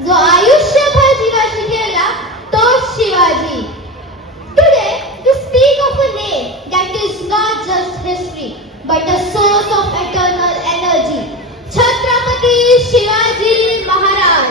जो आयुष्यभर जीवाशी खेळला तोच Shivaji. Today we speak of a name that is not just history but a source of eternal energy. Chhatrapati Shivaji Maharaj.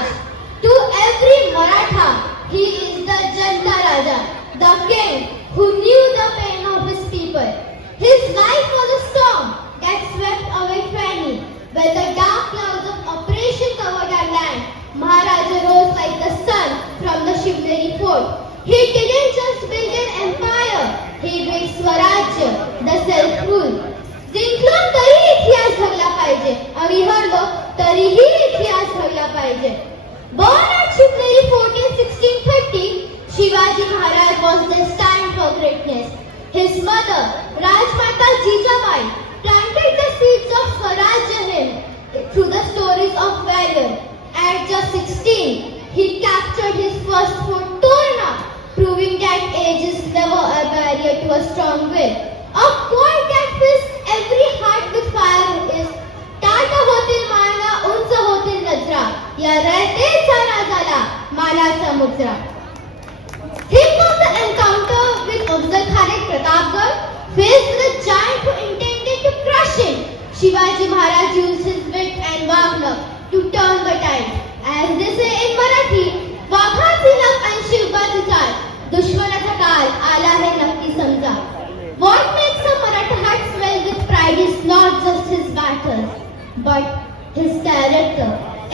To every Maratha, he is the Janta Raja, the king who knew the pain of his people. His life was a storm that swept away Feni. When the dark clouds of oppression covered our land, Maharaja rose like the sun from the Shivneri fort. He didn't just build an empire, he built Swarajya, the self-rule. जिंकलो तरी इतिहास घडला पाहिजे आणि हरलो तरीही इतिहास घडला पाहिजे. Born at Shivneri fort in 1630, Shivaji Maharaj was destined for greatness. His mother, Rajmata Jijabai, planted the seeds of Swarajya him through the stories of valor. At just 16, he captured his first fort, Torna, proving that age is never a barrier to a strong will. A quote that fills every heart with fire is "Tata होतील माना, उंच होतील नजरा, या रयतेचा राजाला मानाचा मुजरा." Think of the encounter with Afzal Khan at Pratapgarh, faced with a giant who intended to crush him. Shivaji Maharaj used his wit and Wagner to turn the tide. As they say in Marathi, वाघाची नख आणि शिवबाची चाल, दुश्मनाचा काल आला है नक्की समजा. What makes a Maratha heart swell with pride is not just his battles, but his character.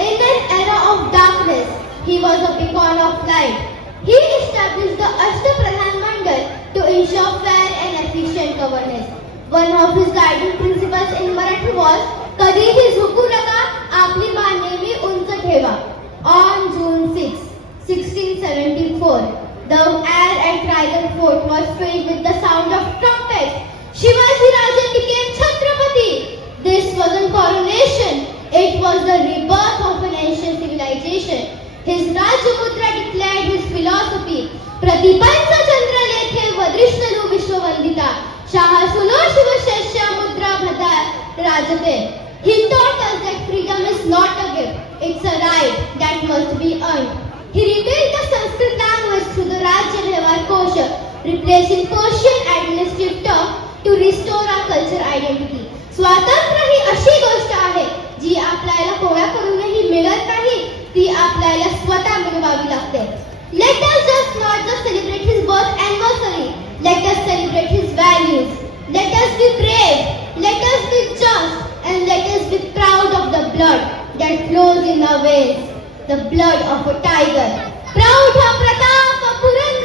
In an era of darkness, he was a beacon of light. He established the Ashtapradhan Mandal to ensure fair and efficient governance. One of his guiding principles in Marathi was, कधीही झुकू नका, आपली मान नेहमी उंच ठेवा. On June 6, 1674, the air at Raigad Fort was filled with the sound of trumpets. Shivaji Raja became Chhatrapati. This wasn't coronation, it was the rebirth of an ancient civilization. His Rajamudra declared his philosophy. Pratipancha Chandra Lekhe Vadrishtanu Vishwavandita Shaha Suno Shiva Shashya Mudra Bhata Rajate. He taught us that freedom is not a gift, it's a right that must be earned. He rebuilt the Sanskrit language through the Rajya Vyavhar Kosha, replacing Koshian administrative term to restore our culture identity. स्वातंत्र्य ही अशी गोष्ट आहे जी आपल्याला कोणाकडूनही मिळत नाही, ती आपल्याला स्वतः मिळवावी लागते. Let us just not just celebrate his birth anniversary. Let us celebrate his values. Let us be brave. Let us be just. And let us be proud of the blood that flows in our veins. The blood of a tiger. Proud ha Pratap Puran